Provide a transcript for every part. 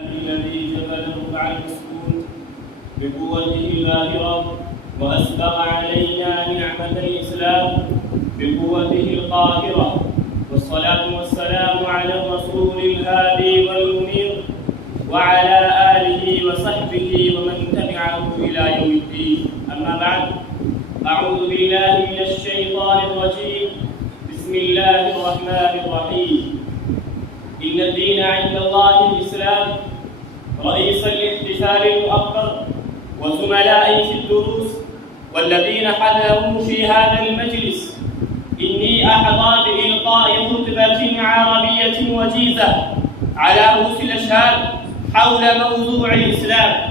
الذي جبله على السكون بقوته الباهرة وأسبغ علينا نعمة الإسلام بقوته القاهرة، والصلاة والسلام على الرسول الهادي والمنير وعلى آله وصحبه ومن تبعه إلى يوم الدين. أما بعد، أعوذ بالله من الشيطان الرجيم. بسم الله الرحمن الرحيم. إن الدين عند الله الإسلام. رئيس الاحتفال المؤقت وزملائي في الدروس والذين حضروا في هذا المجلس، إني أحظى بإلقاء خطبة عربية وجيزة على رؤوس الأشهاد حول موضوع الإسلام،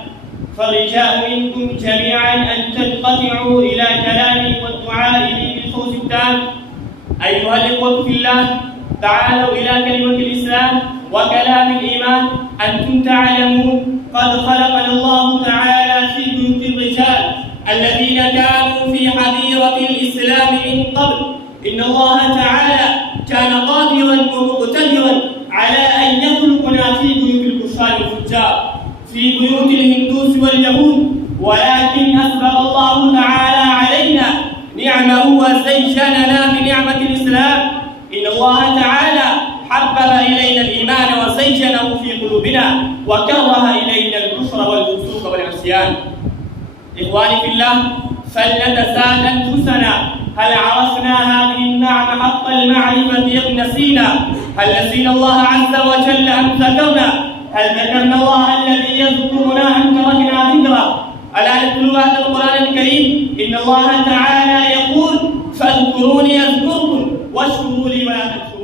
فالرجاء منكم جميعا أن تنقطعوا إلى كلامي والدعاء لي بالفوز التام. أيها الإخوة في الله، تعالوا إلى كلمة الإسلام وكلام الإيمان. أنتم تعلمون قد خلقنا الله تعالى في بيوت الرجال الذين كانوا في حظيرة الإسلام من قبل. إن الله تعالى كان قادرا ومقتدرا على أن يخلقنا في بيوت الكفار والفجار، في بيوت الهندوس واليهود، ولكن أسبغ الله تعالى علينا نعمه وزيننا بنعمة الإسلام. إن الله تعالى حبب إلينا الإيمان وزينه في قلوبنا وكره إلينا الكفر والفسوق والعصيان. إخواني في الله، فلنتساءل أنفسنا: هل عرفنا هذه النعم حق المعرفة أم نسينا؟ هل نسينا الله عز وجل أم ذكرنا؟ هل ذكرنا الله الذي يذكرنا أم تركنا ذكره؟ ألا نتلو هذا القرآن الكريم؟ إن الله تعالى يقول: فاذكروني أذكركم واشكروا لي ولا تكفرون.